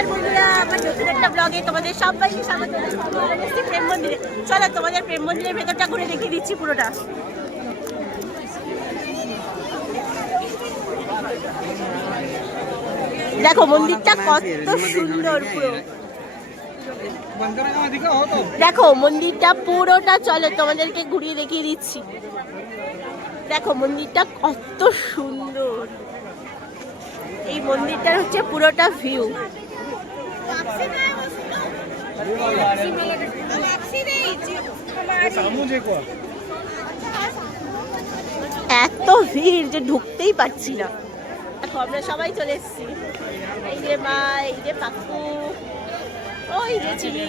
নমস্কার বন্ধুরা, আমার নতুন একটা ব্লগে তোমাদের সবাইকে স্বাগত জানাচ্ছি। প্রেম মন্দিরে চলো তোমাদের প্রেম মন্দিরের ভেতরটা ঘুরে দেখিয়ে দিচ্ছি পুরোটা। দেখো মন্দিরটা কত সুন্দর, পুরো দেখো মন্দিরটা পুরোটা, চলো তোমাদেরকে ঘুরিয়ে দেখিয়ে দিচ্ছি। দেখো মন্দিরটা কত সুন্দর, এই মন্দিরটার হচ্ছে পুরোটা ভিউ। এত ভিড় যে ঢুকতেই পারছি না। দেখো আমরা সবাই চলে এসেছি, এই যে মা, এই যে পাপ্পু, ওই যে চিনি।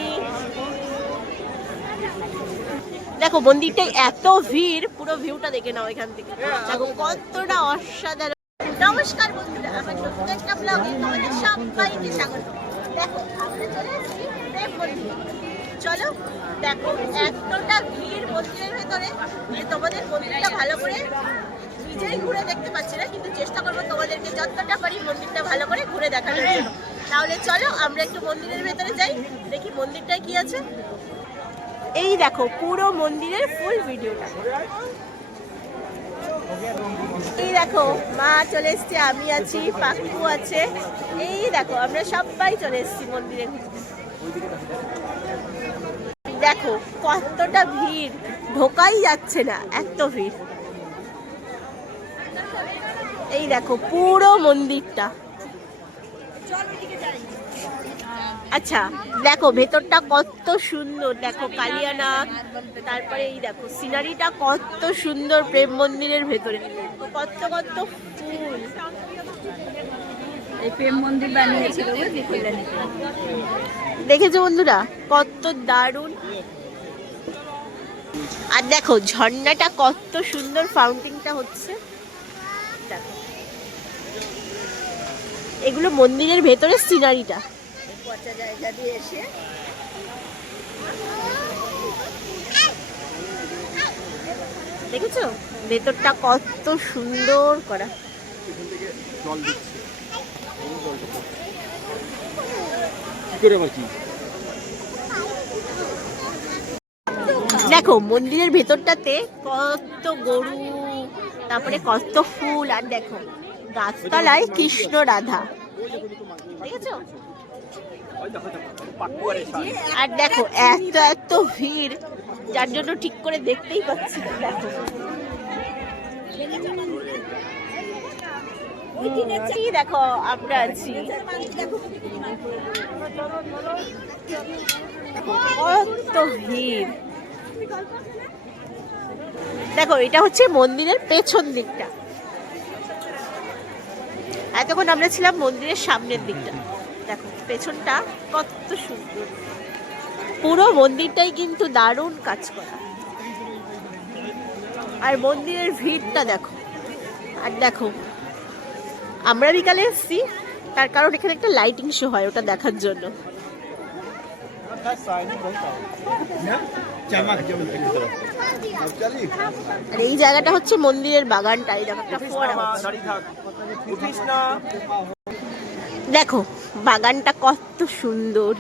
দেখো মন্দিরটাই এত ভিড়, পুরো ভিউটা দেখে নাও এখান থেকে, দেখো কতটা অসাধারণ। নমস্কার বন্ধুরা, আমার নতুন একটা ব্লগে তোমাদের সবাইকে স্বাগত। দেখো আমরা চলে এসেছি প্রেম মন্দিরে, চলো দেখো এতটা ভিড় মন্দিরের ভেতরে যে তোমাদের মন্দিরটা ভালো করে নিজেই ঘুরে দেখতে পাচ্ছি না, কিন্তু চেষ্টা করবো তোমাদেরকে যতটা পারি মন্দিরটা ভালো করে ঘুরে দেখানোর জন্য। তাহলে চলো আমরা একটু মন্দিরের ভেতরে যাই, দেখি মন্দিরটায় কি আছে। এই দেখো পুরো মন্দিরের ফুল ভিডিওটা। এই দেখো মা চলে এসছে, আমি আছি, পাপ্পু আছে, এই দেখো আমরা সবাই চলে এসেছি মন্দিরে ঘুরতে। দেখো কতটা ভিড়, ঢোকাই যাচ্ছে না, এত ভিড়। এই দেখো পুরো মন্দিরটা। আচ্ছা দেখো ভেতরটা কত সুন্দর, দেখো কালিয়ানাগ, তারপরে এই দেখো সিনারিটা কত সুন্দর। প্রেম মন্দিরের ভেতরে কত কত ফুল, এই প্রেম মন্দির বানিয়েছিল, দেখেছো বন্ধুরা কত দারুণ। আর দেখো ঝর্ণাটা কত সুন্দর, ফাউন্টেনটা হচ্ছে, দেখো এগুলো মন্দিরের ভেতরে সিনারিটা। পচা জায়গা দিয়ে এসে দেখেছো ভেতরটা কত সুন্দর করা। দেখো মন্দিরের ভেতরটাতে কত গরু, তারপরে কত ফুল, আর দেখো গাছতলায় কৃষ্ণ রাধা, দেখেছো? আর দেখো এত এত ভিড়, যার জন্য ঠিক করে দেখতেই পাচ্ছি না। দেখো দেখো আমরা আছি, কত ভিড়। দেখো এটা হচ্ছে মন্দিরের পেছন দিকটা, এতক্ষণ আমরা ছিলাম মন্দিরের সামনের দিকটা। দেখো পেছনটা কত সুন্দর, পুরো মন্দিরটাই কিন্তু দারুণ কাজ করা। আর মন্দিরের ভিড়টা দেখো। আর দেখো আমরা বিকালে এসেছি, তার কারণ এখানে একটা লাইটিং শো হয়, ওটা দেখার জন্য। আর এই জায়গাটা হচ্ছে মন্দিরের বাগানটা, এই দেখো একটা ফোয়ারা হচ্ছে। দেখো বাগানটা কত সুন্দর।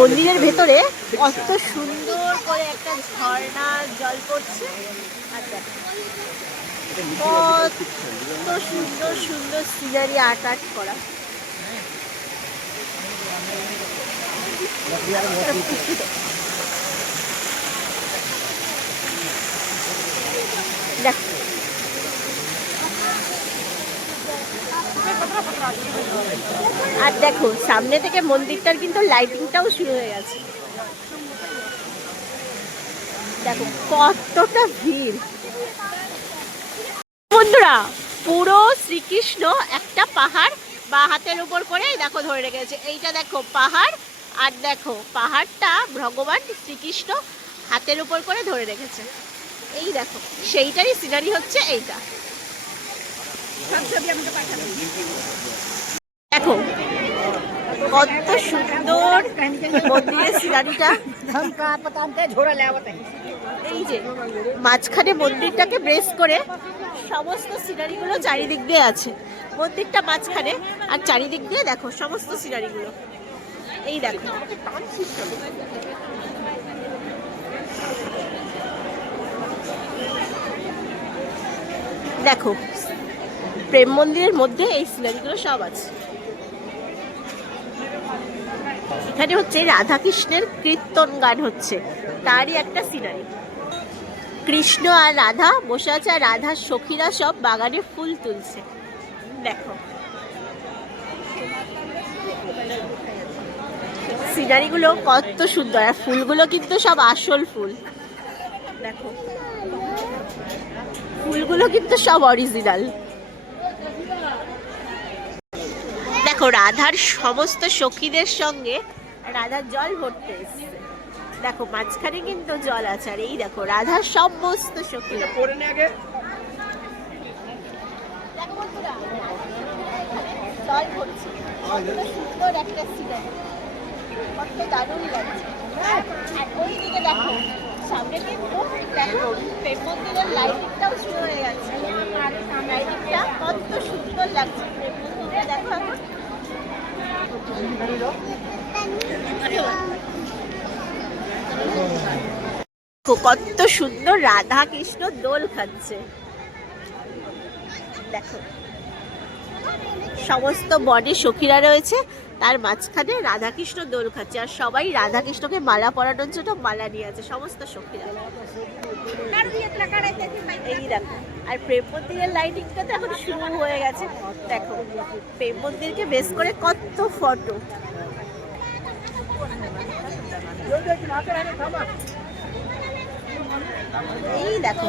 মন্দিরের ভেতরে কত সুন্দর করে একটা ঝর্ণা জল পড়ছে, আর দেখো কত সুন্দর সুন্দর সিনারি আর্ট করা। দেখো আর দেখো সামনে থেকে মন্দিরটার কিন্তু লাইটিংটাও শুরু হয়ে গেছে। দেখো কতটা ভিড় বন্ধুরা। পুরো শ্রীকৃষ্ণ একটা পাহাড় বা হাতের উপর করে দেখো ধরে রেখেছে, এইটা দেখো পাহাড়, আর দেখো পাহাড়টা ভগবান শ্রীকৃষ্ণ হাতের উপর করে ধরে রেখেছে। এই দেখো সেইটারই সিনারি হচ্ছে এইটা। সব ছবি আমাকে পাঠাবেন। দেখো কত সুন্দর মন্দিরের সিনারিটা। এই যে মাঝখানে মন্দিরটাকে ব্রেস করে সমস্ত সিনারিগুলো চারিদিক দিয়ে আছে। মন্দিরটা মাঝখানে আর চারিদিক দিয়ে দেখো সমস্ত সিনারিগুলো। এই দেখো দেখো প্রেম মন্দিরের মধ্যে এই সিনারিগুলো সব আছে। এখানে হচ্ছে রাধা কৃষ্ণের কীর্তন গান হচ্ছে, তারই একটা সিনারি। কৃষ্ণ আর রাধা বসে আছে আর রাধার সখীরা সব বাগানে ফুল তুলছে। দেখো সিনারিগুলো কত সুন্দর, আর ফুলগুলো কিন্তু সব আসল ফুল। দেখো ফুলগুলো কিন্তু সব অরিজিনাল। দেখো রাধার সমস্ত সখীদের সঙ্গে রাধার জল ভরতে এসছে। দেখো মাঝখানে কিন্তু জল আছে, আর এই দেখো রাধার সমস্ত সখীরা জল ভরছে। কত সুন্দর একটা সিনারি, কত দারুণ লাগছে। আর ওইদিকে দেখো সামনে কিন্তু দেখো প্রেম মন্দিরের লাইটিংটাও শুরু হয়ে গেছে। লাইটিংটা কত সুন্দর লাগছে প্রেম মন্দিরে। দেখো কত সুন্দর রাধা কৃষ্ণ দোল খাচ্ছে। দেখো সমস্ত বনে সখীরা রয়েছে, তার মাঝখানে রাধা কৃষ্ণ দোল খাচ্ছে, আর সবাই রাধা কৃষ্ণকে মালা পরানোর জন্য মালা নিয়ে আছে সমস্ত সখীরা। এই দেখো আর প্রেম মন্দিরের লাইটিংটা তো এখন শুরু হয়ে গেছে। দেখো প্রেম মন্দিরকে বেস করে কত ফটো। এই দেখো